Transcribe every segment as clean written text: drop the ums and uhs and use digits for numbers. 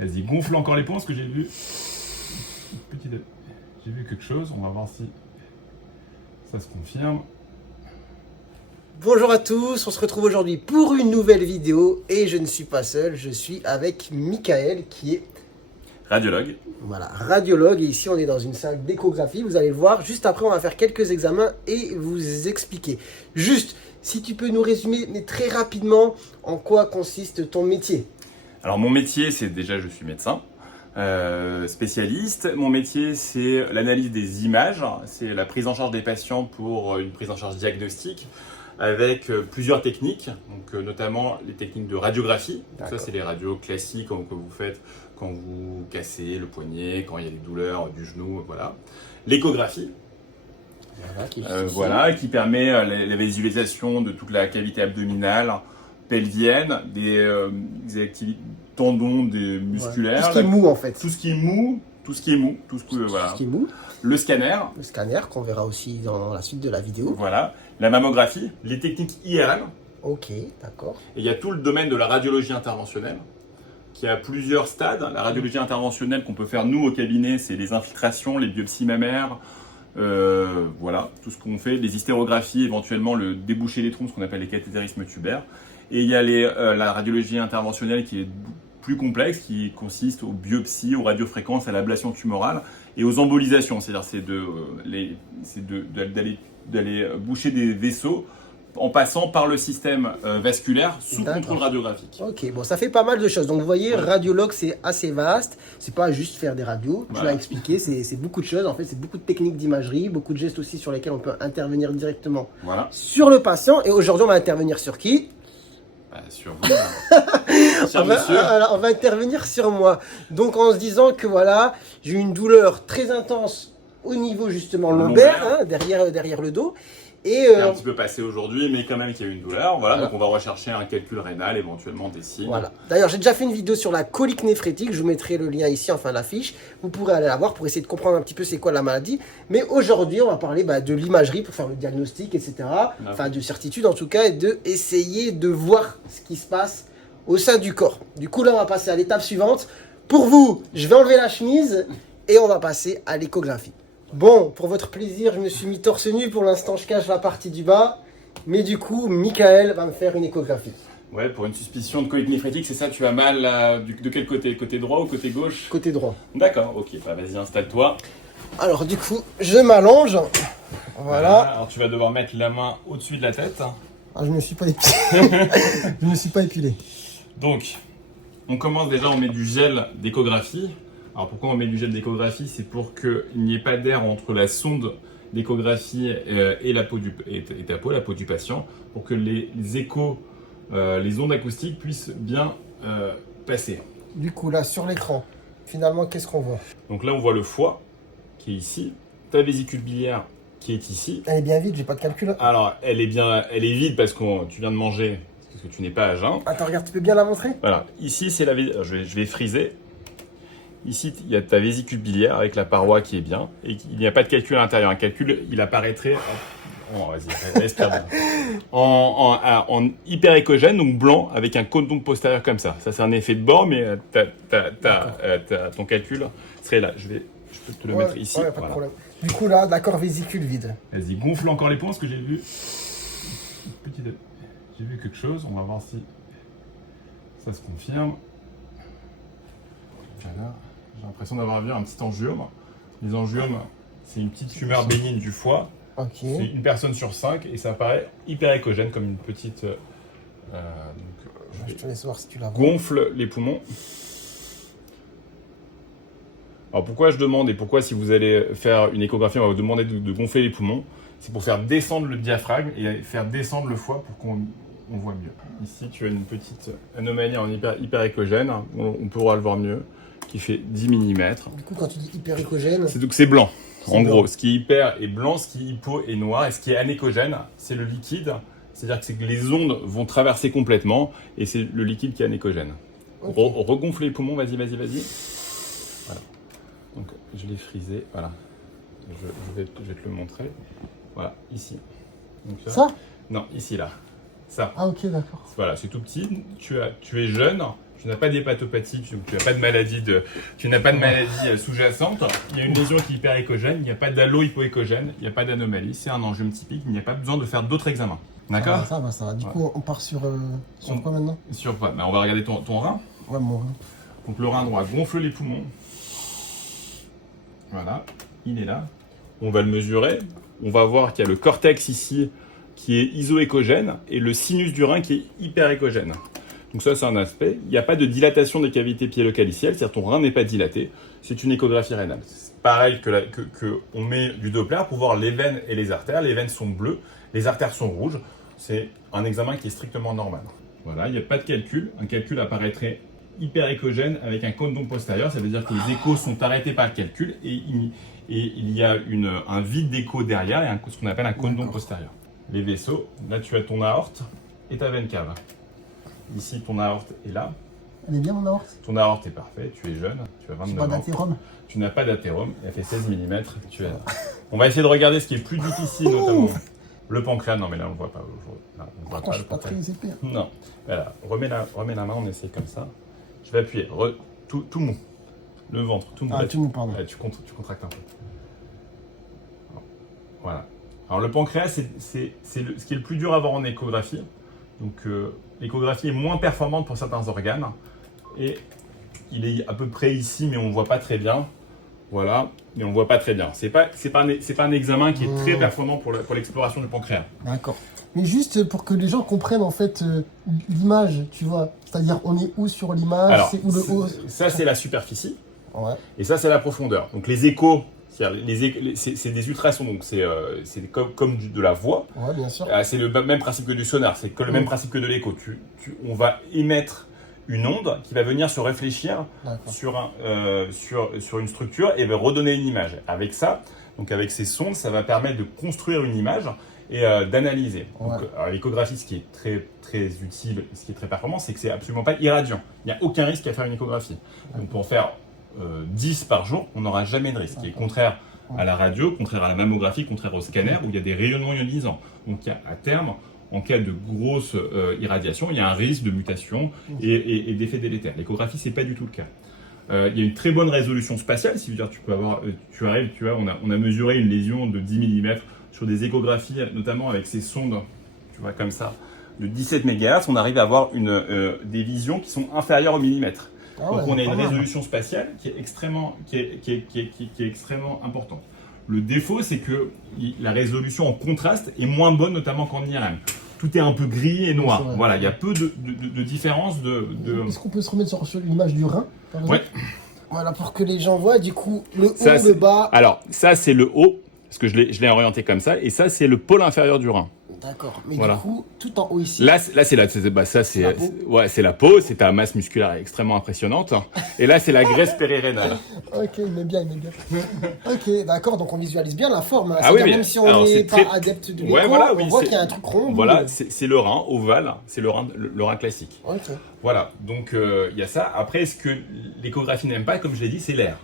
Vas-y, gonfle encore les points parce que j'ai vu. J'ai vu quelque chose. On va voir si ça se confirme. Bonjour à tous, on se retrouve aujourd'hui pour une nouvelle vidéo et je ne suis pas seul, je suis avec Michael qui est Radiologue. voilà, radiologue et ici on est dans une salle d'échographie, vous allez le voir, juste après on va faire quelques examens et vous expliquer. Juste, si tu peux nous résumer mais très rapidement en quoi consiste ton métier. Alors mon métier, c'est déjà je suis médecin. Spécialiste. Mon métier, c'est l'analyse des images, c'est la prise en charge des patients pour une prise en charge diagnostique avec plusieurs techniques, donc notamment les techniques de radiographie. Donc ça, c'est les radios classiques que vous faites quand vous cassez le poignet, quand il y a des douleurs du genou, voilà. L'échographie. Qui permet la visualisation de toute la cavité abdominale, pelvienne, des activités tendons, des musculaires. Tout ce qui est mou en fait. Tout ce qui est mou, tout ce qui est mou. Voilà. Tout ce qui est mou. Le scanner. Le scanner qu'on verra aussi dans la suite de la vidéo. Voilà. La mammographie, les techniques IRM. Ok, d'accord. Et il y a tout le domaine de la radiologie interventionnelle qui a plusieurs stades. La radiologie interventionnelle qu'on peut faire nous au cabinet, c'est les infiltrations, les biopsies mammaires, voilà, tout ce qu'on fait, les hystérographies, éventuellement le déboucher des trompes, ce qu'on appelle les cathétérismes tubaires. Et il y a la radiologie interventionnelle qui est plus complexe, qui consiste aux biopsies, aux radiofréquences, à l'ablation tumorale et aux embolisations. C'est-à-dire d'aller boucher des vaisseaux en passant par le système vasculaire sous contrôle radiographique. Ok, bon, ça fait pas mal de choses. Donc vous voyez, radiologue, c'est assez vaste. C'est pas juste faire des radios. Tu l'as expliqué, c'est beaucoup de choses. En fait, c'est beaucoup de techniques d'imagerie, beaucoup de gestes aussi sur lesquels on peut intervenir directement sur le patient. Et aujourd'hui, on va intervenir sur qui ? Sur vous. Sur monsieur. On va intervenir sur moi. Donc en se disant que voilà, j'ai une douleur très intense au niveau justement lombaire, hein, derrière le dos. Et un petit peu passé aujourd'hui, mais quand même qu'il y a eu une douleur. Voilà, donc on va rechercher un calcul rénal, éventuellement des signes. Voilà. D'ailleurs, j'ai déjà fait une vidéo sur la colique néphrétique. Je vous mettrai le lien ici, enfin l'affiche. Vous pourrez aller la voir pour essayer de comprendre un petit peu c'est quoi la maladie. Mais aujourd'hui, on va parler de l'imagerie pour faire le diagnostic, etc. Enfin, de certitude en tout cas, et de essayer de voir ce qui se passe au sein du corps. Du coup, là, on va passer à l'étape suivante. Pour vous, je vais enlever la chemise et on va passer à l'échographie. Bon, pour votre plaisir, je me suis mis torse nu. Pour l'instant, je cache la partie du bas. Mais du coup, Michael va me faire une échographie. Ouais, pour une suspicion de colique néphrétique, c'est ça, tu as mal de quel côté? Côté droit ou côté gauche? Côté droit. D'accord, ok, bah vas-y, installe-toi. Alors du coup, je m'allonge. Voilà. Alors tu vas devoir mettre la main au-dessus de la tête. Ah, je me suis pas épilé. Je me suis pas épilé. Donc, on commence déjà, on met du gel d'échographie. Alors pourquoi on met du gel d'échographie? C'est pour qu'il n'y ait pas d'air entre la sonde d'échographie et la peau la peau du patient, pour que les échos, les ondes acoustiques puissent bien passer. Du coup, là, sur l'écran, finalement, qu'est-ce qu'on voit? Donc là, on voit le foie qui est ici, ta vésicule biliaire qui est ici. Elle est bien vide, j'ai pas de calcul. Alors, elle est vide parce que tu viens de manger, parce que tu n'es pas à jeun. Attends, regarde, tu peux bien la montrer? Voilà, ici, c'est je vais friser. Ici, il y a ta vésicule biliaire avec la paroi qui est bien et il n'y a pas de calcul à l'intérieur. Un calcul, il apparaîtrait en hyper échogène, donc blanc, avec un cône postérieur comme ça. Ça, c'est un effet de bord, mais ton calcul serait là. Je peux te le mettre ici. Ouais, pas de problème. Du coup, là, d'accord, vésicule vide. Vas-y, gonfle encore les points parce que j'ai vu quelque chose. On va voir si ça se confirme. Voilà. J'ai l'impression d'avoir vu un petit angiome. Les angiomes, c'est une petite tumeur bénigne du foie. Okay. C'est une personne sur 5 et ça paraît hyper échogène comme une petite. Je te laisse voir si tu la vois. Gonfle les poumons. Alors pourquoi je demande et pourquoi si vous allez faire une échographie, on va vous demander de gonfler les poumons, c'est pour faire descendre le diaphragme et faire descendre le foie pour qu'on voit mieux. Ici, tu as une petite anomalie en hyper échogène, on pourra le voir mieux, qui fait 10 mm. Du coup, quand tu dis hyper échogène, c'est blanc. En gros, ce qui est hyper est blanc, ce qui est hypo est noir, et ce qui est anéchogène, c'est le liquide. C'est-à-dire que les ondes vont traverser complètement, et c'est le liquide qui est anéchogène. Okay. Regonfle les poumons, vas-y. Voilà. Donc, je l'ai frisé, voilà. Je vais te le montrer. Voilà, ici. Donc, là. Ça? Non, ici, là. Ça. Ah ok, d'accord. Voilà, c'est tout petit. Tu es jeune. Tu n'as pas d'hépatopathie, tu n'as pas de maladie sous-jacente. Il y a une lésion qui est hyper écogène, il n'y a pas d'halo hypoécogène, il n'y a pas d'anomalie. C'est un angiome typique, il n'y a pas besoin de faire d'autres examens. D'accord? Ça va. Du coup, on part sur quoi maintenant? Sur quoi? On va regarder ton rein. Ouais, mon rein. Donc le rein droit gonfle les poumons. Voilà, il est là. On va le mesurer. On va voir qu'il y a le cortex ici qui est isoécogène et le sinus du rein qui est hyperécogène. Donc ça, c'est un aspect. Il n'y a pas de dilatation des cavités piélo-calicielles, c'est-à-dire ton rein n'est pas dilaté. C'est une échographie rénale. C'est pareil que on met du Doppler pour voir les veines et les artères. Les veines sont bleues, les artères sont rouges. C'est un examen qui est strictement normal. Voilà, il n'y a pas de calcul. Un calcul apparaîtrait hyperéchogène avec un cône d'onde postérieur. Ça veut dire que les échos sont arrêtés par le calcul et il y a un vide d'écho derrière et ce qu'on appelle un cône d'onde postérieur. Les vaisseaux, là tu as ton aorte et ta veine cave. Ici, ton aorte est là. Elle est bien, mon aorte? Ton aorte est parfait, tu es jeune, tu as 29 ans. Pas d'athérome? Tu n'as pas d'athérome, elle fait 16 mm. On va essayer de regarder ce qui est plus difficile, notamment le pancréas. Non, mais là, on ne voit pas aujourd'hui. Pourtant, je suis pas très épais. Non. Voilà. Remets la main, on essaie comme ça. Je vais appuyer. Tout mou. Le ventre, tout mou. Ah, tout mou, pardon. Là, tu contractes un peu. Voilà. Alors, le pancréas, c'est ce qui est le plus dur à voir en échographie. Donc, l'échographie est moins performante pour certains organes. Et il est à peu près ici, mais on ne voit pas très bien. Voilà, mais on ne voit pas très bien. C'est pas un examen qui est très performant pour l'exploration du pancréas. D'accord. Mais juste pour que les gens comprennent en fait l'image, tu vois. C'est-à-dire, on est où sur l'image? Alors, c'est où le haut? ça, c'est la superficie. Ouais. Et ça, c'est la profondeur. Donc, les échos, c'est des ultrasons. Donc, c'est comme de la voix. Ouais, bien sûr. C'est le même principe que du sonar. C'est le même principe que de l'écho. On va émettre une onde qui va venir se réfléchir sur une structure et va redonner une image. Avec ça, donc avec ces sondes, ça va permettre de construire une image et d'analyser. Ouais. L'échographie, ce qui est très, très utile, ce qui est très performant, c'est que c'est absolument pas irradiant. Il n'y a aucun risque à faire une échographie. Donc pour en faire 10 par jour, on n'aura jamais de risque. Ce qui est contraire à la radio, contraire à la mammographie, contraire au scanner, où il y a des rayonnements ionisants. Donc à terme, en cas de grosse irradiation, il y a un risque de mutation et d'effet délétère. L'échographie, c'est pas du tout le cas. Il y a une très bonne résolution spatiale, si tu peux avoir, on a mesuré une lésion de 10 mm sur des échographies, notamment avec ces sondes, tu vois, comme ça, de 17 MHz, on arrive à avoir des visions qui sont inférieures au millimètre. Ah Donc ouais, on a une mal. résolution spatiale qui est extrêmement importante. Le défaut, c'est que la résolution en contraste est moins bonne, notamment qu'en IRM. Tout est un peu gris et noir. Voilà, il y a peu de différence Est-ce qu'on peut se remettre sur l'image du rein, par exemple? Ouais. Voilà, pour que les gens voient, du coup, le haut, Ça, le bas. Alors, ça, c'est le haut, parce que je l'ai orienté comme ça, et ça, c'est le pôle inférieur du rein. D'accord. Mais Voilà. du coup, tout en haut ici. Là, c'est la peau, c'est ta masse musculaire extrêmement impressionnante. Et là, c'est la graisse périrénale. Ok, il met bien. Ok, d'accord, donc on visualise bien la forme. Hein. Ah oui, C'est-à-dire mais même si on alors, n'est c'est pas très- adepte de l'écho, Ouais, voilà, oui, on voit c'est- qu'il y a un truc rond. Voilà, c'est le rein ovale, c'est le rein classique. Ok. Voilà, donc il y a ça. Après, ce que l'échographie n'aime pas, comme je l'ai dit, c'est l'air,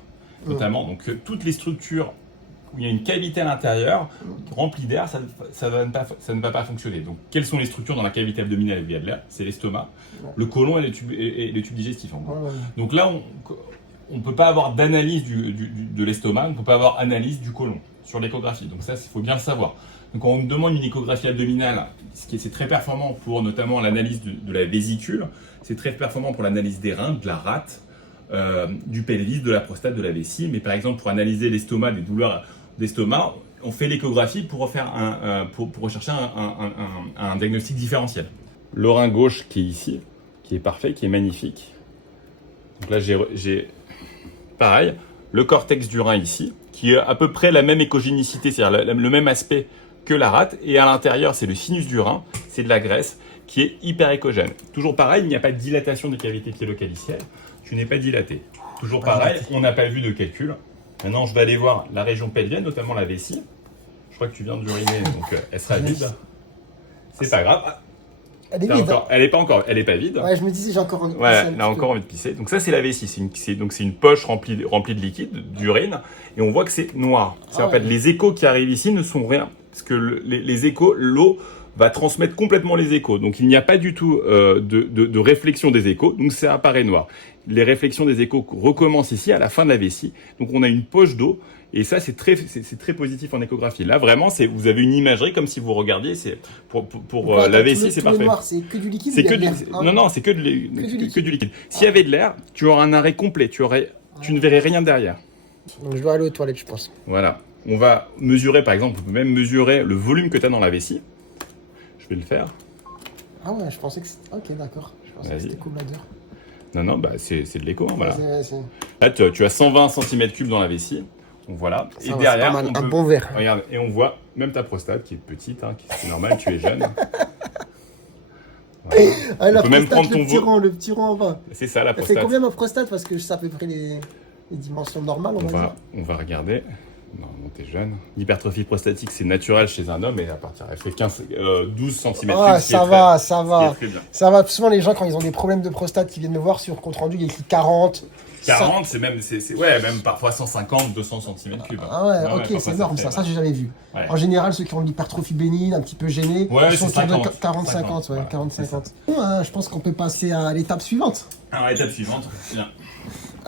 notamment. Donc toutes les structures où il y a une cavité à l'intérieur remplie d'air, ça ne va pas fonctionner. Donc, quelles sont les structures dans la cavité abdominale où il y a de l'air? C'est l'estomac, le côlon et les tubes digestifs. En gros. Ouais. Donc là, on ne peut pas avoir d'analyse de l'estomac, on ne peut pas avoir d'analyse du côlon sur l'échographie. Donc ça, il faut bien le savoir. Donc quand on nous demande une échographie abdominale, c'est très performant pour notamment l'analyse de la vésicule, c'est très performant pour l'analyse des reins, de la rate, du pelvis, de la prostate, de la vessie. Mais par exemple, pour analyser l'estomac, des douleurs d'estomac, on fait l'échographie pour rechercher un diagnostic différentiel. Le rein gauche qui est ici, qui est parfait, qui est magnifique. Donc là, j'ai pareil, le cortex du rein ici, qui est à peu près la même écogénicité, c'est-à-dire le même aspect que la rate. Et à l'intérieur, c'est le sinus du rein, c'est de la graisse qui est hyper écogène. Toujours pareil, il n'y a pas de dilatation des cavités piélo-calicielles. Tu n'es pas dilaté. Toujours pareil, on n'a pas vu de calcul. Maintenant, je vais aller voir la région pelvienne, notamment la vessie. Je crois que tu viens d'uriner, donc elle sera vide. C'est pas grave. Ah, Elle est vide. elle est pas vide. Ouais, je me disais, j'ai encore envie de Ouais, pisser un elle a petit encore peu. envie de pisser. Donc ça, c'est la vessie. C'est une poche remplie de liquide, d'urine, et on voit que c'est noir. C'est en fait les échos qui arrivent ici ne sont rien, parce que les échos, l'eau va transmettre complètement les échos. Donc il n'y a pas du tout de réflexion des échos, donc ça apparaît noir. Les réflexions des échos recommencent ici à la fin de la vessie. Donc on a une poche d'eau et ça c'est très positif en échographie. Là vraiment vous avez une imagerie comme si vous regardiez. C'est pour la vessie c'est parfait. C'est que du liquide. C'est que non c'est que du liquide. S'il y avait de l'air, tu aurais un arrêt complet. Tu ne verrais rien derrière. Donc je dois aller aux toilettes je pense. Voilà. On va mesurer par exemple, on peut même mesurer le volume que tu as dans la vessie. Je vais le faire. Ah ouais, je pensais que c'était... Ok, d'accord. Je pensais que c'était cool-bladder. Non, bah c'est de l'écho. Hein, voilà. Ouais, là, tu as 120 cm3 dans la vessie. Donc voilà. Ça et va, derrière, pas mal. Un bon verre. Regarde, et on voit même ta prostate qui est petite. Hein, c'est normal, tu es jeune. Voilà. Ah, la on peut même prendre le petit rang en bas. C'est ça, la prostate. prostate. Elle fait combien ma prostate? Parce que je sais à peu près les dimensions normales, on va regarder. Non, t'es jeune. L'hypertrophie prostatique, c'est naturel chez un homme et à partir, elle fait 12 cm. Ah, ça va. Ça va. Souvent, les gens, quand ils ont des problèmes de prostate, qui viennent me voir sur compte rendu, il y a écrit 40. 40, c'est même parfois 150, 200 cm3. Ah ouais, ok, c'est énorme ça. Ça, j'ai jamais vu. Ouais. En général, ceux qui ont de l'hypertrophie bénigne, un petit peu gênés, ils sont autour de 40-50. Ouais, 40-50. Je pense qu'on peut passer à l'étape suivante. Alors, l'étape suivante, bien.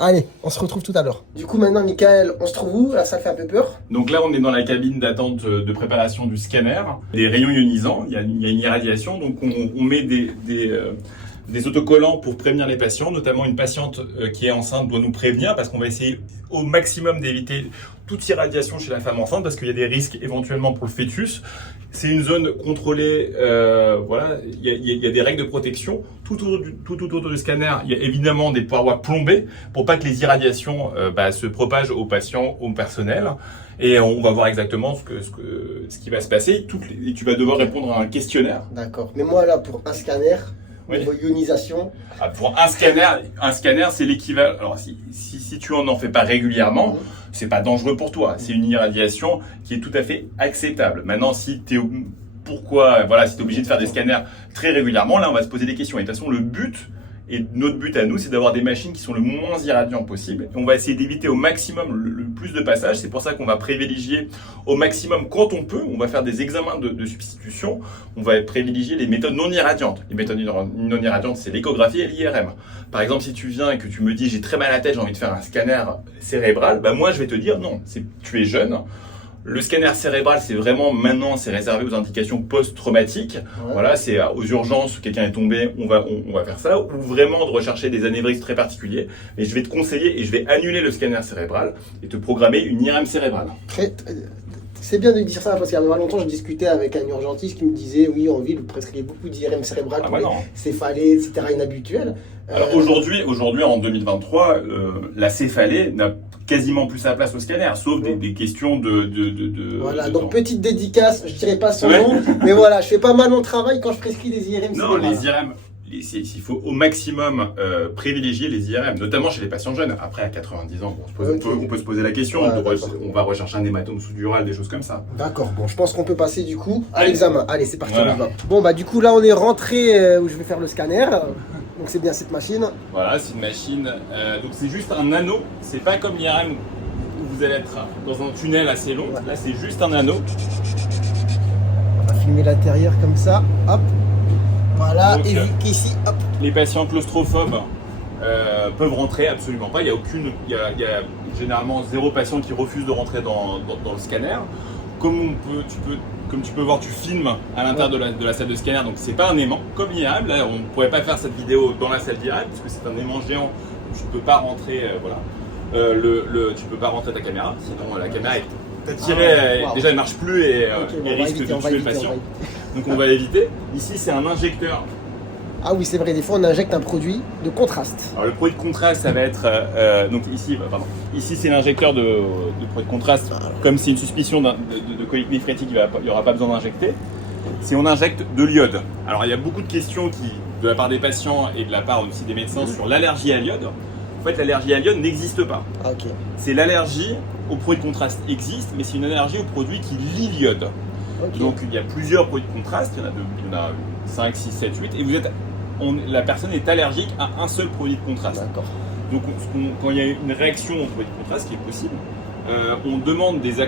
Allez, on se retrouve tout à l'heure. Du coup, maintenant, Michael, on se trouve où? Là, ça fait un peu peur. Donc là, on est dans la cabine d'attente de préparation du scanner. Des rayons ionisants, il y a une irradiation, donc on met des autocollants pour prévenir les patients, notamment une patiente qui est enceinte doit nous prévenir parce qu'on va essayer au maximum d'éviter toute irradiation chez la femme enceinte parce qu'il y a des risques éventuellement pour le fœtus. C'est une zone contrôlée, voilà, il y a des règles de protection. Tout autour du scanner, il y a évidemment des parois plombées pour pas que les irradiations se propagent aux patients, au personnel. Et on va voir exactement ce qui va se passer. Et tu vas devoir répondre à un questionnaire. D'accord. Mais moi là, pour un scanner, niveau ionisation. Pour un scanner, c'est l'équivalent. Alors si tu en fais pas régulièrement, c'est pas dangereux pour toi. C'est une irradiation qui est tout à fait acceptable. Maintenant, si tu es obligé de faire des scanners très régulièrement, là on va se poser des questions. Et de toute façon, notre but à nous, c'est d'avoir des machines qui sont le moins irradiantes possible. Et on va essayer d'éviter au maximum le plus de passages. C'est pour ça qu'on va privilégier au maximum quand on peut. On va faire des examens de substitution. On va privilégier les méthodes non irradiantes. Les méthodes non irradiantes, c'est l'échographie et l'IRM. Par exemple, si tu viens et que tu me dis j'ai très mal à la tête, j'ai envie de faire un scanner cérébral, moi je vais te dire non, tu es jeune. Le scanner cérébral, c'est réservé aux indications post-traumatiques. Ouais. Voilà, c'est aux urgences, quelqu'un est tombé, on va faire ça. Ou vraiment de rechercher des anévrismes très particuliers. Mais je vais te conseiller et je vais annuler le scanner cérébral et te programmer une IRM cérébrale. C'est bien de dire ça parce qu'il y a pas longtemps, je discutais avec un urgentiste qui me disait oui, en ville, vous prescrivez beaucoup d'IRM cérébrale pour les céphalées, etc. inhabituelles. Alors aujourd'hui, en 2023, la céphalée n'a quasiment plus sa place au scanner, sauf des questions Voilà, donc petite dédicace, je dirais pas son nom, mais voilà, je fais pas mal mon travail quand je prescris des IRM cérébrales. Non, les IRM, il faut au maximum privilégier les IRM, notamment chez les patients jeunes. Après, à 90 ans, on peut se poser la question, on va rechercher un hématome sous-dural, des choses comme ça. D'accord, bon, je pense qu'on peut passer du coup à l'examen. Allez, c'est parti, on y va. Bon, du coup, là, on est rentré où je vais faire le scanner. Donc c'est bien cette machine. Voilà, c'est une machine. Donc c'est juste un anneau. C'est pas comme l'IRM où vous allez être dans un tunnel assez long. Là, c'est juste un anneau. On va filmer l'intérieur comme ça. Hop. Voilà. Donc, et vu qu'ici, hop. Les patients claustrophobes peuvent rentrer absolument pas. Il y a généralement 0 patient qui refuse de rentrer dans le scanner. Comme tu peux voir, tu filmes à l'intérieur de la salle de scanner, donc c'est pas un aimant comme l'IRM. Là, on ne pourrait pas faire cette vidéo dans la salle d'IRM parce que c'est un aimant géant. Tu ne peux pas rentrer, tu peux pas rentrer ta caméra, sinon la caméra est attirée. Déjà, elle marche plus et risque de tuer le patient. Donc on va l'éviter. Ici, c'est un injecteur. Ah oui, c'est vrai, des fois on injecte un produit de contraste. Alors le produit de contraste, ça va être... donc ici c'est l'injecteur de produit de contraste. Comme c'est une suspicion de colique néphrétique, il n'y aura pas besoin d'injecter. Si on injecte de l'iode. Alors il y a beaucoup de questions de la part des patients et de la part aussi des médecins sur l'allergie à l'iode. En fait, l'allergie à l'iode n'existe pas. Okay. C'est l'allergie au produit de contraste existe, mais c'est une allergie au produit qui lie l'iode. Okay. Donc il y a plusieurs produits de contraste, il y en a 5, 6, 7, 8, et la personne est allergique à un seul produit de contraste. D'accord. Donc quand il y a une réaction au produit de contraste, qui est possible, on demande des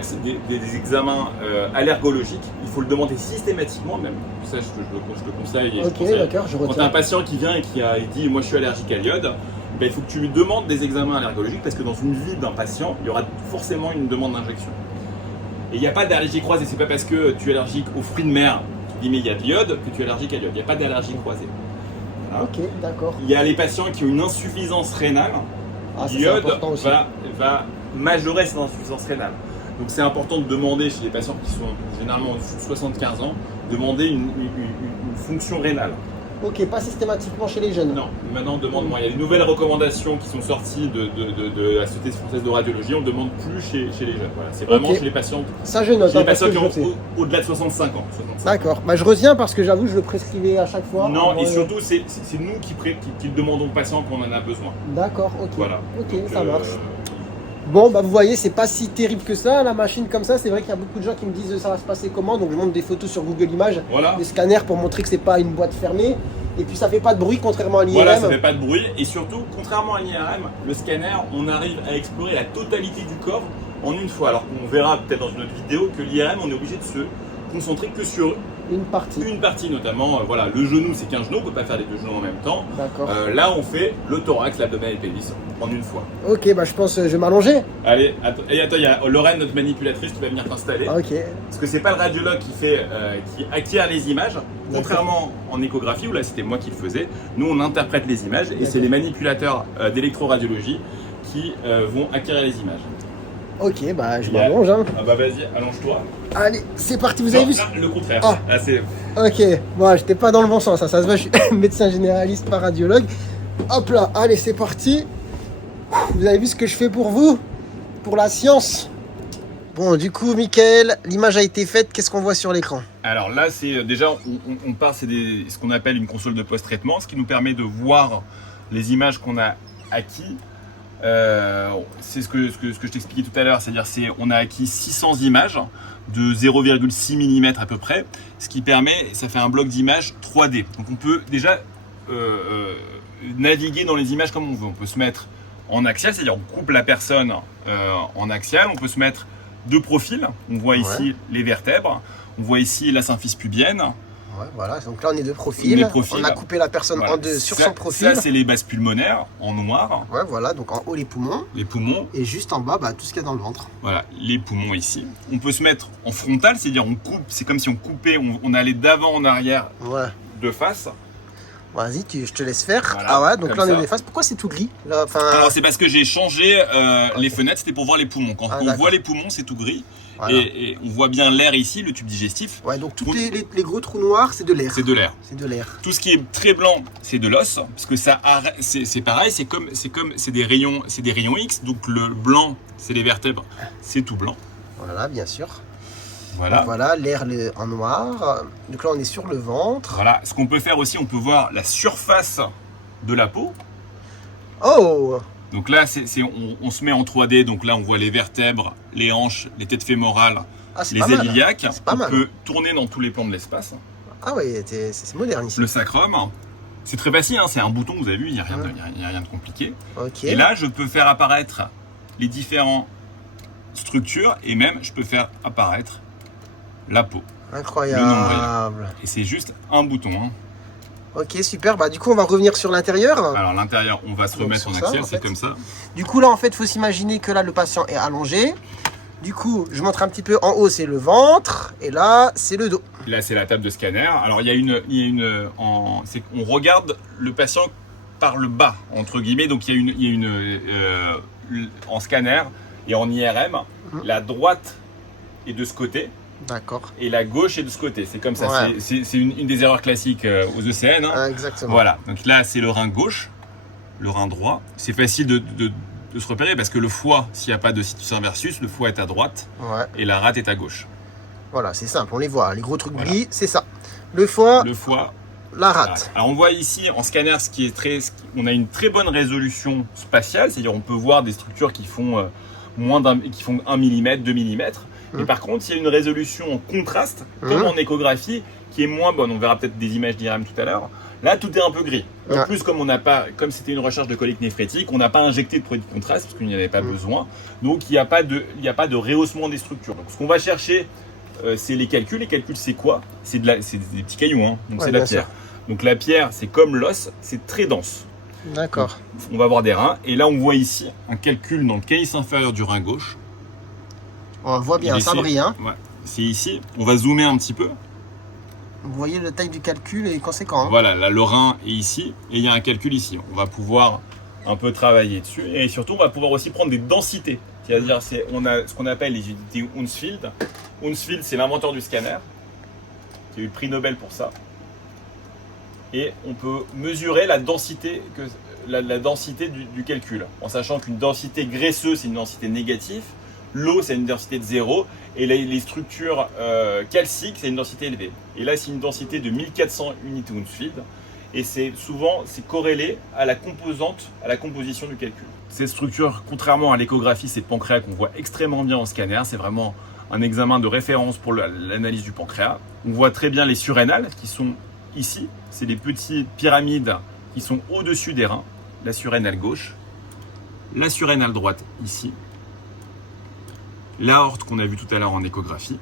examens allergologiques. Il faut le demander systématiquement, même. Ça, je te conseille. Et Ok, d'accord, je quand tu as retiens. un patient qui vient et qui dit « moi je suis allergique à l'iode », ben, il faut que tu lui demandes des examens allergologiques parce que dans une vie d'un patient, il y aura forcément une demande d'injection. Et il n'y a pas d'allergie croisée. C'est pas parce que tu es allergique aux fruits de mer, tu dis mais il y a de l'iode, que tu es allergique à l'iode. Il n'y a pas d'allergie croisée. Voilà. Ok, d'accord. Il y a les patients qui ont une insuffisance rénale. Ah, ça, c'est L'iode important aussi. va majorer cette insuffisance rénale. Donc c'est important de demander chez les patients qui sont généralement au-dessus de 75 ans, demander une fonction rénale. Ok, pas systématiquement chez les jeunes. Non, maintenant on demande moins. Il y a des nouvelles recommandations qui sont sorties de la Société française de radiologie. On ne demande plus chez les jeunes. Voilà, c'est vraiment Ok. chez les patients, Ça, je note. chez les Parce patients que qui je ont le sais. au-delà de 65 ans. 65. D'accord. Bah, je retiens parce que j'avoue, je le prescrivais à chaque fois. Non, avant, et surtout, c'est nous qui le demandons aux patients qu'on en a besoin. D'accord, ok. Voilà. Ok, Donc, ça marche. Bon, bah vous voyez, c'est pas si terrible que ça, la machine comme ça. C'est vrai qu'il y a beaucoup de gens qui me disent ça va se passer comment. Donc je montre des photos sur Google Images, Voilà. des scanners pour montrer que c'est pas une boîte fermée. Et puis ça fait pas de bruit contrairement à l'IRM. Voilà, ça fait pas de bruit. Et surtout, contrairement à l'IRM, le scanner, on arrive à explorer la totalité du corps en une fois. Alors qu'on verra peut-être dans une autre vidéo que l'IRM, on est obligé de se concentrer que sur Une partie. une partie, notamment voilà, le genou, c'est qu'un genou, on peut pas faire les deux genoux en même temps. D'accord. Là, on fait le thorax, l'abdomen et le pénis en une fois. Ok, bah je pense je vais m'allonger. Allez, attends, il y a Lorraine, notre manipulatrice, qui va venir t'installer. Ah, ok. Parce que c'est pas le radiologue qui acquiert les images, contrairement en échographie où là c'était moi qui le faisais. Nous on interprète les images et c'est les manipulateurs d'électroradiologie qui vont acquérir les images. Ok, bah je Il y a- m'allonge. Hein. Ah bah vas-y, allonge-toi. Allez, c'est parti, vous avez vu Non, là, le contraire. Ah. Là, c'est... Ok, bon, j'étais pas dans le bon sens, hein, ça se voit, je suis médecin généraliste, pas radiologue. Hop là, allez, c'est parti. Vous avez vu ce que je fais pour vous? Pour la science. Bon, du coup, Mickaël, l'image a été faite, qu'est-ce qu'on voit sur l'écran? Alors là, c'est déjà, on part, c'est ce qu'on appelle une console de post-traitement, ce qui nous permet de voir les images qu'on a acquis. C'est ce que je t'expliquais tout à l'heure, c'est-à-dire on a acquis 600 images de 0,6 mm à peu près, ce qui permet, ça fait un bloc d'images 3D. Donc on peut déjà naviguer dans les images comme on veut. On peut se mettre en axial, c'est-à-dire on coupe la personne en axial, on peut se mettre de profil, on voit ici les vertèbres, on voit ici la symphyse pubienne. Ouais, voilà, donc là on est de profil. Les profils. On a coupé la personne Voilà. en deux sur Ça- son profil. Ça, c'est les bases pulmonaires en noir, Ouais, voilà, donc en haut les poumons. les poumons. Et juste en bas, bah, tout ce qu'il y a dans le ventre. Voilà, les poumons ici. On peut se mettre en frontal, c'est-à-dire on coupe, c'est comme si on coupait, on allait d'avant en arrière Ouais. de face. Vas-y, je te laisse faire. Voilà, ah ouais, donc comme là on est ça. des faces. Pourquoi c'est tout gris là, enfin, Alors c'est parce que j'ai changé les fenêtres, c'était pour voir les poumons. Quand Ah, on d'accord. voit les poumons, c'est tout gris. voilà. Et on voit bien l'air ici, le tube digestif, Ouais, donc tous les gros trous noirs, c'est de l'air. c'est de l'air. C'est de l'air. Tout ce qui est très blanc, c'est de l'os, parce que ça c'est pareil, c'est des rayons X, donc le blanc, c'est les vertèbres, c'est tout blanc. Voilà, bien sûr. Voilà. Donc voilà, l'air en noir. Donc là, on est sur le ventre. Voilà. Ce qu'on peut faire aussi, on peut voir la surface de la peau. Oh! Donc là, on se met en 3D. Donc là, on voit les vertèbres, les hanches, les têtes fémorales, Ah, c'est les pas mal. ailes iliaques. C'est pas On mal. peut tourner dans tous les plans de l'espace. Ah ouais, c'est moderne ici. Le sacrum, c'est très facile. Hein, c'est un bouton, vous avez vu, il n'y a, y a rien de compliqué. Ok. Et là, je peux faire apparaître les différentes structures et même, je peux faire apparaître la peau. Incroyable. Et c'est juste un bouton. Hein. Ok, super. Bah, du coup, on va revenir sur l'intérieur. Alors l'intérieur, on va se Donc, remettre sur en ça, axial, en c'est fait. comme ça. Du coup, là, en fait, il faut s'imaginer que là, le patient est allongé. Du coup, je montre un petit peu. En haut, c'est le ventre. Et là, c'est le dos. Là, c'est la table de scanner. Alors, on regarde le patient par le bas, entre guillemets. Donc, en scanner et en IRM, la droite est de ce côté D'accord. et la gauche est de ce côté. C'est comme ça. Ouais. C'est une des erreurs classiques aux ECN. Hein. Ah, exactement. Voilà. Donc là, c'est le rein gauche, le rein droit. C'est facile de se repérer parce que le foie, s'il n'y a pas de situs inversus, le foie est à droite Ouais. et la rate est à gauche. Voilà, c'est simple. On les voit. Les gros trucs Voilà. gris, c'est ça. Le foie, Le foie. la Voilà. rate. Alors on voit ici en scanner on a une très bonne résolution spatiale, c'est-à-dire on peut voir des structures qui font qui font 1 mm, 2 mm, Mais par contre, il y a une résolution en contraste, comme en échographie, qui est moins bonne. On verra peut-être des images d'IRM tout à l'heure. Là, tout est un peu gris. En plus, comme c'était une recherche de colique néphrétique, on n'a pas injecté de produit de contraste parce qu'il n'y avait pas besoin. Donc, il n'y a pas de rehaussement des structures. Donc, ce qu'on va chercher, c'est les calculs. Les calculs, c'est quoi? C'est des petits cailloux, hein. Donc, c'est la pierre. Donc, la pierre, c'est comme l'os, c'est très dense. D'accord. On va avoir des reins. Et là, on voit ici un calcul dans le calice inférieur du rein gauche. On voit bien, ça brille. Hein. Ouais, c'est ici. On va zoomer un petit peu. Vous voyez la taille du calcul est conséquent. Hein. Voilà, là, le rein est ici et il y a un calcul ici. On va pouvoir un peu travailler dessus et surtout, on va pouvoir aussi prendre des densités. C'est-à-dire, on a ce qu'on appelle les unités Hounsfield. Hounsfield, c'est l'inventeur du scanner qui a eu le prix Nobel pour ça. Et on peut mesurer la densité, la densité du calcul, en sachant qu'une densité graisseuse, c'est une densité négative, l'eau, c'est une densité de 0, et les structures calciques, c'est une densité élevée. Et là, c'est une densité de 1400 unités Hounsfield, et c'est corrélé à la composition du calcul. Cette structure, contrairement à l'échographie, c'est le pancréas qu'on voit extrêmement bien en scanner, c'est vraiment un examen de référence pour l'analyse du pancréas. On voit très bien les surrénales qui sont ici, c'est des petites pyramides qui sont au-dessus des reins, la surrénale gauche, la surrénale droite ici, l'aorte qu'on a vu tout à l'heure en échographie,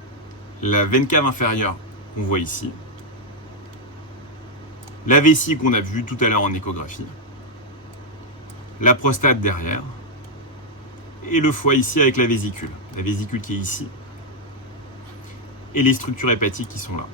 la veine cave inférieure qu'on voit ici, la vessie qu'on a vue tout à l'heure en échographie, la prostate derrière, et le foie ici avec la vésicule qui est ici, et les structures hépatiques qui sont là.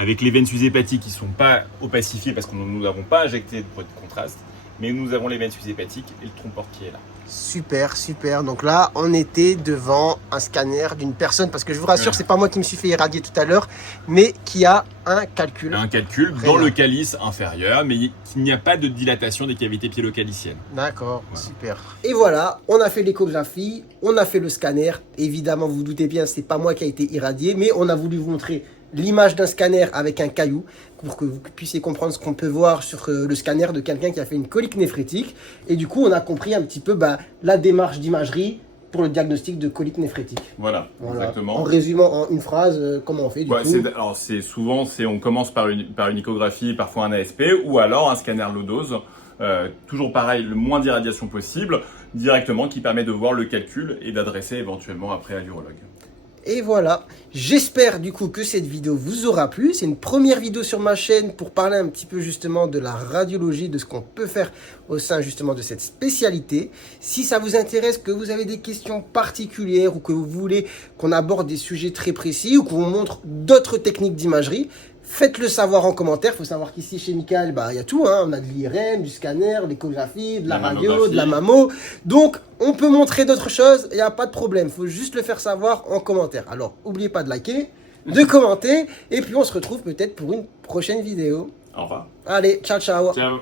Avec les veines sus hépatiques qui ne sont pas opacifiées parce que nous n'avons pas injecté de produit de contraste, mais nous avons les veines sus hépatiques et le tronc porte qui est là. Super, super. Donc là, on était devant un scanner d'une personne, parce que je vous rassure, c'est pas moi qui me suis fait irradier tout à l'heure, mais qui a un calcul. Un calcul dans le calice inférieur, mais il n'y a pas de dilatation des cavités pyélocaliciennes. D'accord, voilà. Super. Et voilà, on a fait l'échographie, on a fait le scanner. Évidemment, vous vous doutez bien, c'est pas moi qui a été irradié, mais on a voulu vous montrer l'image d'un scanner avec un caillou pour que vous puissiez comprendre ce qu'on peut voir sur le scanner de quelqu'un qui a fait une colique néphrétique. Et du coup, on a compris un petit peu la démarche d'imagerie pour le diagnostic de colique néphrétique. Voilà, exactement. En résumant en une phrase, comment on fait du coup Alors c'est souvent, on commence par une échographie, parfois un ASP, ou alors un scanner low dose. Toujours pareil, le moins d'irradiation possible, directement, qui permet de voir le calcul et d'adresser éventuellement après à l'urologue. Et voilà, j'espère du coup que cette vidéo vous aura plu. C'est une première vidéo sur ma chaîne pour parler un petit peu justement de la radiologie, de ce qu'on peut faire au sein justement de cette spécialité. Si ça vous intéresse, que vous avez des questions particulières ou que vous voulez qu'on aborde des sujets très précis ou qu'on vous montre d'autres techniques d'imagerie, faites-le savoir en commentaire. Il faut savoir qu'ici chez Michael, il y a tout. On a de l'IRM, du scanner, de l'échographie, de la radio, de la mammo. Donc, on peut montrer d'autres choses. Il n'y a pas de problème. Il faut juste le faire savoir en commentaire. Alors, n'oubliez pas de liker, de commenter. Et puis, on se retrouve peut-être pour une prochaine vidéo. Au revoir. Allez, ciao, ciao. Ciao.